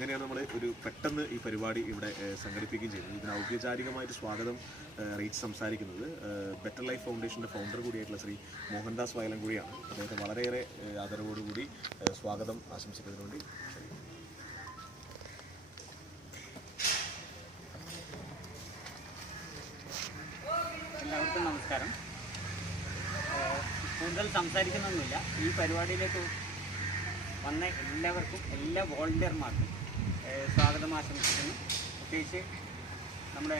അങ്ങനെയാണ് നമ്മൾ ഒരു പെട്ടെന്ന് ഈ പരിപാടി ഇവിടെ സംഘടിപ്പിക്കുകയും ചെയ്തത്. ഇതിന് ഔപചാരികമായിട്ട് സ്വാഗതം റീച്ച് സംസാരിക്കുന്നത് ബെറ്റർ ലൈഫ് ഫൗണ്ടേഷൻ്റെ ഫൗണ്ടർ കൂടിയായിട്ടുള്ള ശ്രീ മോഹൻദാസ് വയലൻകുഴിയാണ്. അദ്ദേഹത്തെ വളരെയേറെ ആദരവോടുകൂടി സ്വാഗതം ആശംസിക്കുന്നതിന് വേണ്ടി എല്ലാവർക്കും നമസ്കാരം. കൂടുതൽ സംസാരിക്കുന്നൊന്നുമില്ല. ഈ പരിപാടിയിലേക്ക് വന്ന എല്ലാവർക്കും, എല്ലാ വോളണ്ടിയർമാർക്കും സ്വാഗതം ആശംസിക്കുന്നു. പ്രത്യേകിച്ച് നമ്മുടെ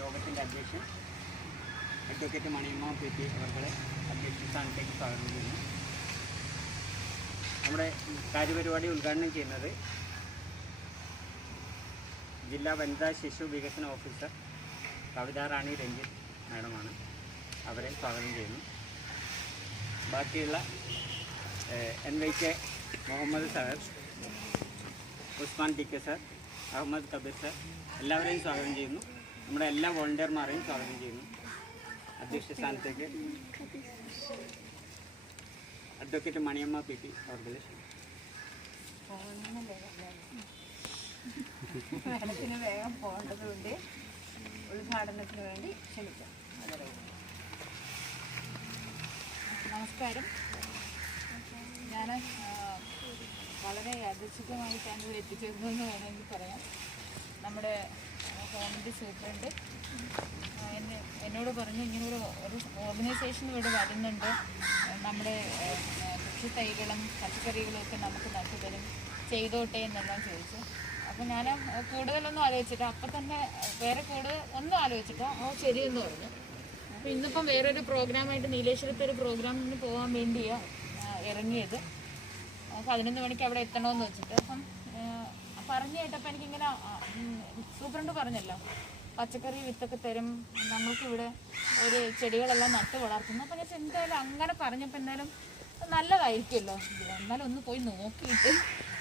യോഗത്തിൻ്റെ അധ്യക്ഷൻ അഡ്വക്കേറ്റ് മണിയമ്മ PT അവരുടെ അധ്യക്ഷ സ്ഥാനത്തേക്ക് സ്വാഗതം ചെയ്യുന്നു. നമ്മുടെ കാര്യപരിപാടി ഉദ്ഘാടനം ചെയ്യുന്നത് ജില്ലാ വനിതാ ശിശു വികസന ഓഫീസർ കവിതാ റാണി രഞ്ജിത്ത് മാഡമാണ്. അവരെ സ്വാഗതം ചെയ്യുന്നു. ബാക്കിയുള്ള NYK Muhammad sir, Usman TK sir, Ahmed Kabir sir, എല്ലാവരെയും സ്വാഗതം ചെയ്യുന്നു. നമ്മുടെ എല്ലാ വോളണ്ടിയർമാരെയും സ്വാഗതം ചെയ്യുന്നു. അധ്യക്ഷ സ്ഥാനത്തേക്ക് അഡ്വക്കേറ്റ് മണിയമ്മ PT അവർക്ക് മേഡത്തിന് വേഗം പോകേണ്ടതുകൊണ്ട് ഉദ്ഘാടനത്തിന് വേണ്ടി ക്ഷണിക്കാം. നമസ്കാരം. ഞാൻ വളരെ യാദൃച്ഛികമായിട്ടാണ് ഇത് എത്തിച്ചേർന്നതെന്ന് വേണമെങ്കിൽ പറയാം. നമ്മുടെ ഹോമിൻ്റെ സൂപ്രണ്ട് എന്നോട് പറഞ്ഞു ഇങ്ങനൊരു ഓർഗനൈസേഷൻ ഇവിടെ വരുന്നുണ്ട്, നമ്മുടെ കൃഷി തൈകളും പച്ചക്കറികളും ഒക്കെ നമുക്ക് നട്ടുതരും, ചെയ്തോട്ടെ എന്നെല്ലാം ചോദിച്ചു. അപ്പോൾ ഞാൻ കൂടുതലൊന്നും ആലോചിച്ചിട്ട് അപ്പം തന്നെ വേറെ കൂടുതൽ ഒന്നും ആലോചിച്ചിട്ട് ശരിയെന്ന് പറഞ്ഞു. അപ്പോൾ ഇന്നിപ്പം വേറൊരു പ്രോഗ്രാമായിട്ട് നീലേശ്വരത്തെ ഒരു പ്രോഗ്രാമിന് പോകാൻ വേണ്ടിയാണ് ഇറങ്ങിയത്. 11 മണിക്ക് അവിടെ എത്തണമെന്ന് വെച്ചിട്ട്. അപ്പം പറഞ്ഞു കേട്ടപ്പോൾ എനിക്കിങ്ങനെ സൂപ്രണ്ട് പറഞ്ഞല്ലോ പച്ചക്കറി വിത്തൊക്കെ തരും, നമ്മൾക്കിവിടെ ഒരു ചെടികളെല്ലാം നട്ട് വളർത്തുന്നു. അപ്പം ഞാൻ എന്തായാലും അങ്ങനെ പറഞ്ഞപ്പോൾ എന്തായാലും നല്ലതായിരിക്കുമല്ലോ, എന്നാലും ഒന്ന് പോയി നോക്കിയിട്ട്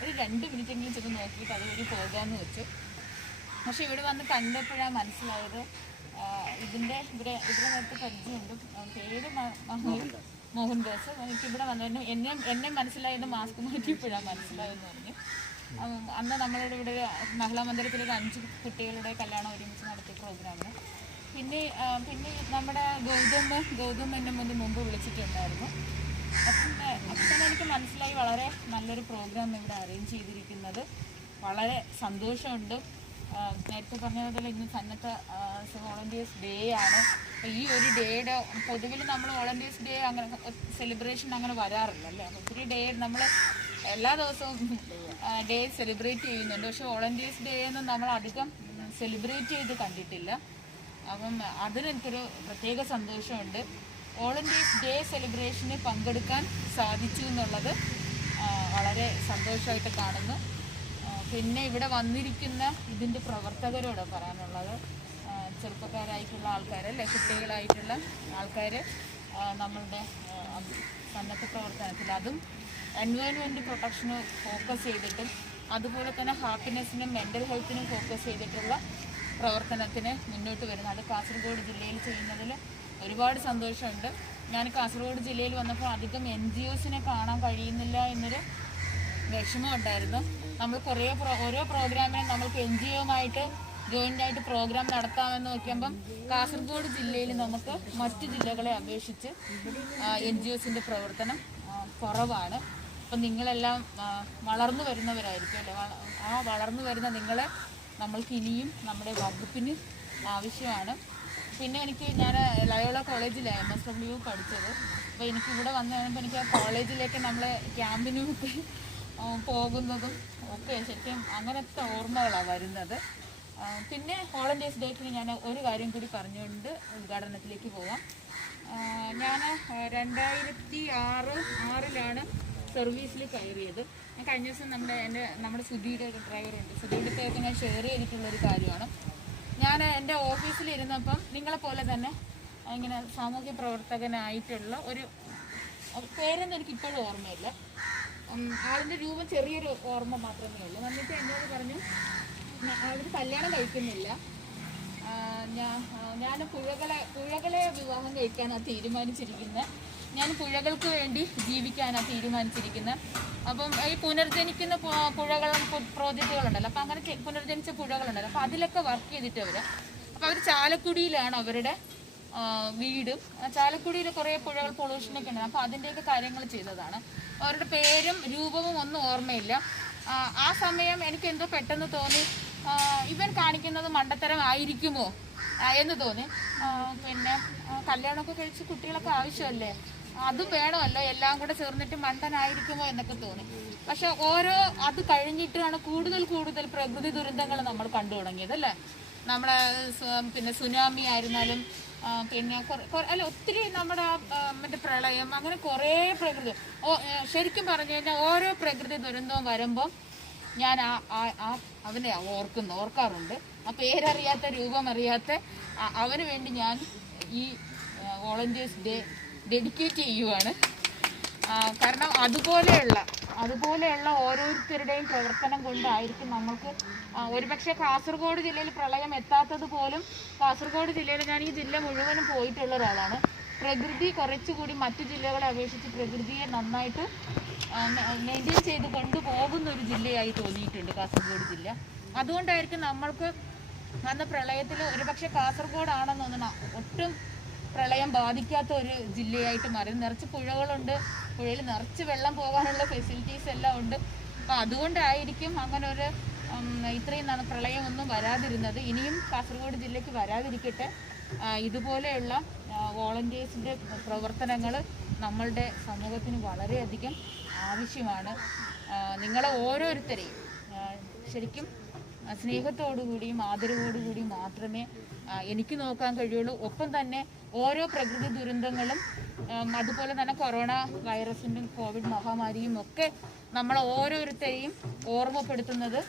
ഒരു 2 മിനിറ്റെങ്കിലും ചെന്ന് നോക്കിയിട്ട് അതുവഴി പോകാമെന്ന് വെച്ചു. പക്ഷെ ഇവിടെ വന്ന് കണ്ടപ്പോഴാണ് മനസ്സിലായത് ഇതിൻ്റെ ഇവരെ നേരത്തെ പരിചയമുണ്ട്, പേര് മോഹൻദാസ്. എനിക്കിവിടെ വന്നു എന്നെ മനസ്സിലായത് മാസ്ക് മാറ്റിയപ്പോഴാണ് മനസ്സിലായെന്ന് പറഞ്ഞു. അന്ന് നമ്മളുടെ ഇവിടെ മഹിളാ മന്ദിരത്തിലൊരു 5 കുട്ടികളുടെ കല്യാണം ഒരുമിച്ച് നടത്തിയ പ്രോഗ്രാമിന് പിന്നെ നമ്മുടെ ഗൗതം എന്നെ മുമ്പ് വിളിച്ചിട്ടുണ്ടായിരുന്നു. അപ്പം തന്നെ എനിക്ക് മനസ്സിലായി വളരെ നല്ലൊരു പ്രോഗ്രാം ഇവിടെ അറേഞ്ച് ചെയ്തിരിക്കുന്നത്. വളരെ സന്തോഷമുണ്ട്. നേരത്തെ പറഞ്ഞതുപോലെ ഇന്ന് സന്നദ്ധ വോളണ്ടിയേഴ്സ് ഡേ ആണ്. ഈ ഒരു ഡേയുടെ പൊതുവിൽ നമ്മൾ വോളണ്ടിയേഴ്സ് ഡേ അങ്ങനെ സെലിബ്രേഷൻ അങ്ങനെ വരാറില്ല അല്ലേ. ഒത്തിരി ഡേ നമ്മൾ എല്ലാ ദിവസവും ഡേ സെലിബ്രേറ്റ് ചെയ്യുന്നുണ്ട്, പക്ഷെ വോളണ്ടിയേഴ്സ് ഡേ ഒന്നും നമ്മൾ അധികം സെലിബ്രേറ്റ് ചെയ്ത് കണ്ടിട്ടില്ല. അപ്പം അതിനെനിക്കൊരു പ്രത്യേക സന്തോഷമുണ്ട്. വോളണ്ടിയേഴ്സ് ഡേ സെലിബ്രേഷന് പങ്കെടുക്കാൻ സാധിച്ചു എന്നുള്ളത് വളരെ സന്തോഷമായിട്ട് കാണുന്നു. പിന്നെ ഇവിടെ വന്നിരിക്കുന്ന ഇതിൻ്റെ പ്രവർത്തകരോട് പറയാനുള്ളത്, ചെറുപ്പക്കാരായിട്ടുള്ള ആൾക്കാർ അല്ലേ, കുട്ടികളായിട്ടുള്ള ആൾക്കാർ നമ്മളുടെ സന്നദ്ധ പ്രവർത്തനത്തിൽ അതും എൻവയോൺമെൻറ്റ് പ്രൊട്ടക്ഷന് ഫോക്കസ് ചെയ്തിട്ടും അതുപോലെ തന്നെ ഹാപ്പിനെസ്സിനും മെൻ്റൽ ഹെൽത്തിനും ഫോക്കസ് ചെയ്തിട്ടുള്ള പ്രവർത്തനത്തിന് മുന്നോട്ട് വരുന്നത് അത് കാസർഗോഡ് ജില്ലയിൽ ചെയ്യുന്നതിൽ ഒരുപാട് സന്തോഷമുണ്ട്. ഞാൻ കാസർഗോഡ് ജില്ലയിൽ വന്നപ്പോൾ അധികം NGOസിനെ കാണാൻ കഴിയുന്നില്ല എന്നൊരു വിഷമം ഉണ്ടായിരുന്നു. നമ്മൾ ഓരോ പ്രോഗ്രാമിനും നമ്മൾക്ക് NGOയുമായിട്ട് ജോയിൻ്റായിട്ട് പ്രോഗ്രാം നടത്താമെന്ന് നോക്കിയപ്പം കാസർഗോഡ് ജില്ലയിൽ നമുക്ക് മറ്റ് ജില്ലകളെ അപേക്ഷിച്ച് NGOസിൻ്റെ പ്രവർത്തനം കുറവാണ്. അപ്പം നിങ്ങളെല്ലാം വളർന്നു വരുന്നവരായിരിക്കും അല്ലേ. ആ വളർന്നു വരുന്ന നിങ്ങളെ നമ്മൾക്ക് ഇനിയും നമ്മുടെ വകുപ്പിന് ആവശ്യമാണ്. പിന്നെ ഞാൻ ലയോള കോളേജിലാണ് MSW പഠിച്ചത്. അപ്പോൾ എനിക്കിവിടെ വന്നു കഴിയുമ്പോൾ എനിക്ക് ആ കോളേജിലേക്ക് നമ്മളെ ക്യാമ്പിനുമൊക്കെ പോകുന്നതും ഒക്കെ ശരിക്കും അങ്ങനത്തെ ഓർമ്മകളാണ് വരുന്നത്. പിന്നെ വോളണ്ടിയേഴ്സ് ഡേക്കിന് ഞാൻ ഒരു കാര്യം കൂടി പറഞ്ഞുകൊണ്ട് ഉദ്ഘാടനത്തിലേക്ക് പോവാം. ഞാൻ 2006-ലാണ് സർവീസിൽ കയറിയത്. ഞാൻ കഴിഞ്ഞ ദിവസം നമ്മുടെ സുധിയുടെ ഒരു ഡ്രൈവറുണ്ട്, സുധിയുടെയൊക്കെ ഞാൻ ഷെയർ ചെയ്തിട്ടുള്ളൊരു കാര്യമാണ്. ഞാൻ എൻ്റെ ഓഫീസിലിരുന്നപ്പം നിങ്ങളെപ്പോലെ തന്നെ ഇങ്ങനെ സാമൂഹ്യ പ്രവർത്തകനായിട്ടുള്ള ഒരു പേരൊന്നും എനിക്കിപ്പോഴും ഓർമ്മയില്ല, ആളിൻ്റെ രൂപം ചെറിയൊരു ഓർമ്മ മാത്രമേ ഉള്ളൂ. വന്നിട്ട് എന്നോട് പറഞ്ഞു അവർ കല്യാണം കഴിക്കുന്നില്ല, ഞാൻ പുഴകളെ വിവാഹം കഴിക്കാനാണ് തീരുമാനിച്ചിരിക്കുന്നത്, ഞാൻ പുഴകൾക്ക് വേണ്ടി ജീവിക്കാനാണ് തീരുമാനിച്ചിരിക്കുന്നത്. അപ്പം ഈ പുനർജനിക്കുന്ന പ്രോജക്റ്റുകളുണ്ടല്ലോ, അപ്പം അങ്ങനെ പുനർജനിച്ച പുഴകളുണ്ടല്ലോ, അപ്പം അതിലൊക്കെ വർക്ക് ചെയ്തിട്ട് അപ്പോൾ അവർ ചാലക്കുടിയിലാണ് അവരുടെ വീടും. ചാലക്കുടിയിൽ കുറേ പുഴകൾ പൊള്യൂഷനൊക്കെ ഉണ്ട്, അപ്പോൾ അതിൻ്റെയൊക്കെ കാര്യങ്ങൾ ചെയ്തതാണ്. അവരുടെ പേരും രൂപവും ഒന്നും ഓർമ്മയില്ല. ആ സമയം എനിക്ക് എന്തോ പെട്ടെന്ന് തോന്നി ഇവൻ കാണിക്കുന്നത് മണ്ടത്തരം ആയിരിക്കുമോ എന്ന് തോന്നി. പിന്നെ കല്യാണമൊക്കെ കഴിച്ച് കുട്ടികളൊക്കെ ആവശ്യമല്ലേ, അതും വേണമല്ലോ, എല്ലാം കൂടെ ചേർന്നിട്ട് മണ്ടനായിരിക്കുമോ എന്നൊക്കെ തോന്നി. പക്ഷെ അത് കഴിഞ്ഞിട്ടാണ് കൂടുതൽ പ്രകൃതി ദുരന്തങ്ങൾ നമ്മൾ കണ്ടു തുടങ്ങിയത് അല്ലേ. നമ്മുടെ പിന്നെ സുനാമി ആയിരുന്നാലും പിന്നെ ഒത്തിരി നമ്മുടെ മറ്റേ പ്രളയം, അങ്ങനെ കുറേ പ്രകൃതി ശരിക്കും പറഞ്ഞു കഴിഞ്ഞാൽ ഓരോ പ്രകൃതി ദുരന്തവും വരുമ്പം ഞാൻ അവനെ ഓർക്കാറുണ്ട്. ആ പേരറിയാത്ത രൂപമറിയാത്ത അവന് വേണ്ടി ഞാൻ ഈ വോളണ്ടിയേഴ്സ് ഡേ ഡെഡിക്കേറ്റ് ചെയ്യുവാണ്. കാരണം അതുപോലെയുള്ള ഓരോരുത്തരുടെയും പ്രവർത്തനം കൊണ്ടായിരിക്കും നമ്മൾക്ക് ഒരുപക്ഷെ കാസർഗോഡ് ജില്ലയിൽ പ്രളയം എത്താത്തത് പോലും. കാസർഗോഡ് ജില്ലയിൽ ഞാൻ ഈ ജില്ല മുഴുവനും പോയിട്ടുള്ള ഒരാളാണ്. പ്രകൃതി കുറച്ചുകൂടി മറ്റു ജില്ലകളെ അപേക്ഷിച്ച് പ്രകൃതിയെ നന്നായിട്ട് മെയിൻറ്റെയിൻ ചെയ്ത് കൊണ്ടുപോകുന്ന ഒരു ജില്ലയായി തോന്നിയിട്ടുണ്ട് കാസർഗോഡ് ജില്ല. അതുകൊണ്ടായിരിക്കും നമ്മൾക്ക് അന്ന് പ്രളയത്തിൽ ഒരുപക്ഷെ കാസർഗോഡാണെന്ന് തോന്നുന്നു ഒട്ടും പ്രളയം ബാധിക്കാത്ത ഒരു ജില്ലയായിട്ട് മാറി. നിറച്ച് പുഴകളുണ്ട്, പുഴയിൽ നിറച്ച് വെള്ളം പോകാനുള്ള ഫെസിലിറ്റീസ് എല്ലാം ഉണ്ട്. അപ്പോൾ അതുകൊണ്ടായിരിക്കും അങ്ങനെ ഒരു ഇത്രയും പ്രളയം ഒന്നും വരാതിരുന്നത്. ഇനിയും കാസർഗോഡ് ജില്ലയ്ക്ക് വരാതിരിക്കട്ടെ. ഇതുപോലെയുള്ള വോളണ്ടിയേഴ്സിൻ്റെ പ്രവർത്തനങ്ങൾ നമ്മളുടെ സമൂഹത്തിന് വളരെയധികം ആവശ്യമാണ്. നിങ്ങളെ ഓരോരുത്തരെയും ശരിക്കും സ്നേഹത്തോടുകൂടിയും ആദരവോടുകൂടിയും മാത്രമേ എനിക്ക് നോക്കാൻ കഴിയുള്ളൂ. ഒപ്പം തന്നെ ഓരോ പ്രകൃതി ദുരന്തങ്ങളും അതുപോലെ തന്നെ കൊറോണ വൈറസിൻ്റെ കോവിഡ് മഹാമാരിയും ഒക്കെ നമ്മളെ ഓരോരുത്തരെയും ഓർമ്മപ്പെടുത്തുന്നത്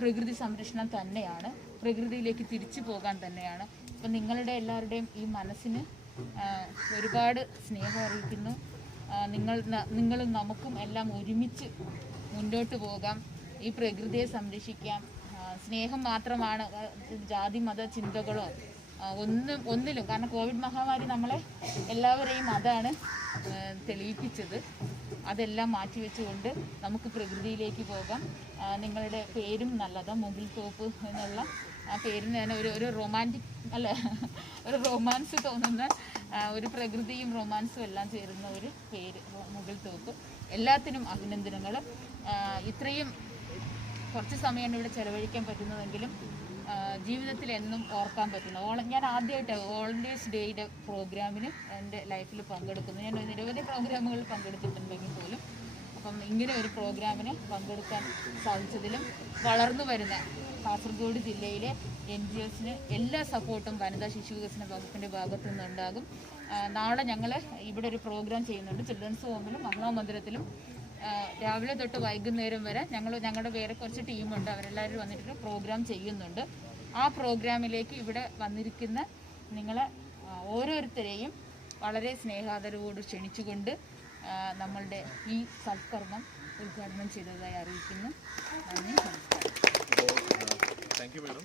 പ്രകൃതി സംരക്ഷണം തന്നെയാണ്, പ്രകൃതിയിലേക്ക് തിരിച്ചു പോകാൻ തന്നെയാണ്. അപ്പം നിങ്ങളുടെ എല്ലാവരുടെയും ഈ മനസ്സിന് ഒരുപാട് സ്നേഹം അറിയിക്കുന്നു. നിങ്ങളും നമുക്കും എല്ലാം ഒരുമിച്ച് മുന്നോട്ട് പോകാം, ഈ പ്രകൃതിയെ സംരക്ഷിക്കാം. സ്നേഹം മാത്രമാണ്, ജാതി മത ചിന്തകളോ ഒന്നിലും. കാരണം കോവിഡ് മഹാമാരി നമ്മളെ എല്ലാവരെയും അതാണ് തെളിയിപ്പിച്ചത്. അതെല്ലാം മാറ്റിവെച്ചുകൊണ്ട് നമുക്ക് പ്രകൃതിയിലേക്ക് പോകാം. നിങ്ങളുടെ പേരും നല്ലതാണ്, മുകിൽ തോപ്പ് എന്നുള്ള ആ പേരിന് തന്നെ ഒരു റൊമാൻറ്റിക് അല്ല, ഒരു റൊമാൻസ് തോന്നുന്ന ഒരു പ്രകൃതിയും റൊമാൻസും എല്ലാം ചേരുന്ന ഒരു പേര് മുകിൽ തോപ്പ്. എല്ലാത്തിനും അഭിനന്ദനങ്ങൾ. ഇത്രയും കുറച്ച് സമയമാണ് ഇവിടെ ചെലവഴിക്കാൻ പറ്റുന്നതെങ്കിലും ജീവിതത്തിൽ എന്നും ഓർക്കാൻ പറ്റുന്ന ഞാൻ ആദ്യമായിട്ട് വോളണ്ടിയേഴ്സ് ഡേയുടെ പ്രോഗ്രാമിന് എൻ്റെ ലൈഫിൽ പങ്കെടുക്കുന്നു. ഞാൻ നിരവധി പ്രോഗ്രാമുകളിൽ പങ്കെടുത്തിട്ടുണ്ടെങ്കിൽ പോലും അപ്പം ഇങ്ങനെ ഒരു പ്രോഗ്രാമിന് പങ്കെടുക്കാൻ സാധിച്ചതിലും വളർന്നു വരുന്ന കാസർഗോഡ് ജില്ലയിലെ NGOസിന് എല്ലാ സപ്പോർട്ടും വനിതാ ശിശു വികസന വകുപ്പിൻ്റെ ഭാഗത്തു നിന്നുണ്ടാകും. നാളെ ഞങ്ങൾ ഇവിടെ ഒരു പ്രോഗ്രാം ചെയ്യുന്നുണ്ട്. ചിൽഡ്രൻസ് ഹോമിലും മഹിളാ മന്ദിരത്തിലും രാവിലെ തൊട്ട് വൈകുന്നേരം വരെ ഞങ്ങളുടെ വേറെ കുറച്ച് ടീമുണ്ട്, അവരെല്ലാവരും വന്നിട്ട് പ്രോഗ്രാം ചെയ്യുന്നുണ്ട്. ആ പ്രോഗ്രാമിലേക്ക് ഇവിടെ വന്നിരിക്കുന്ന നിങ്ങളെ ഓരോരുത്തരെയും വളരെ സ്നേഹാദരവോട് ക്ഷണിച്ചുകൊണ്ട് നമ്മളുടെ ഈ സൽക്കർമ്മം ഉദ്ഘാടനം ചെയ്തതായി അറിയിക്കുന്നു. നന്ദി, നമസ്കാരം. Thank you madam.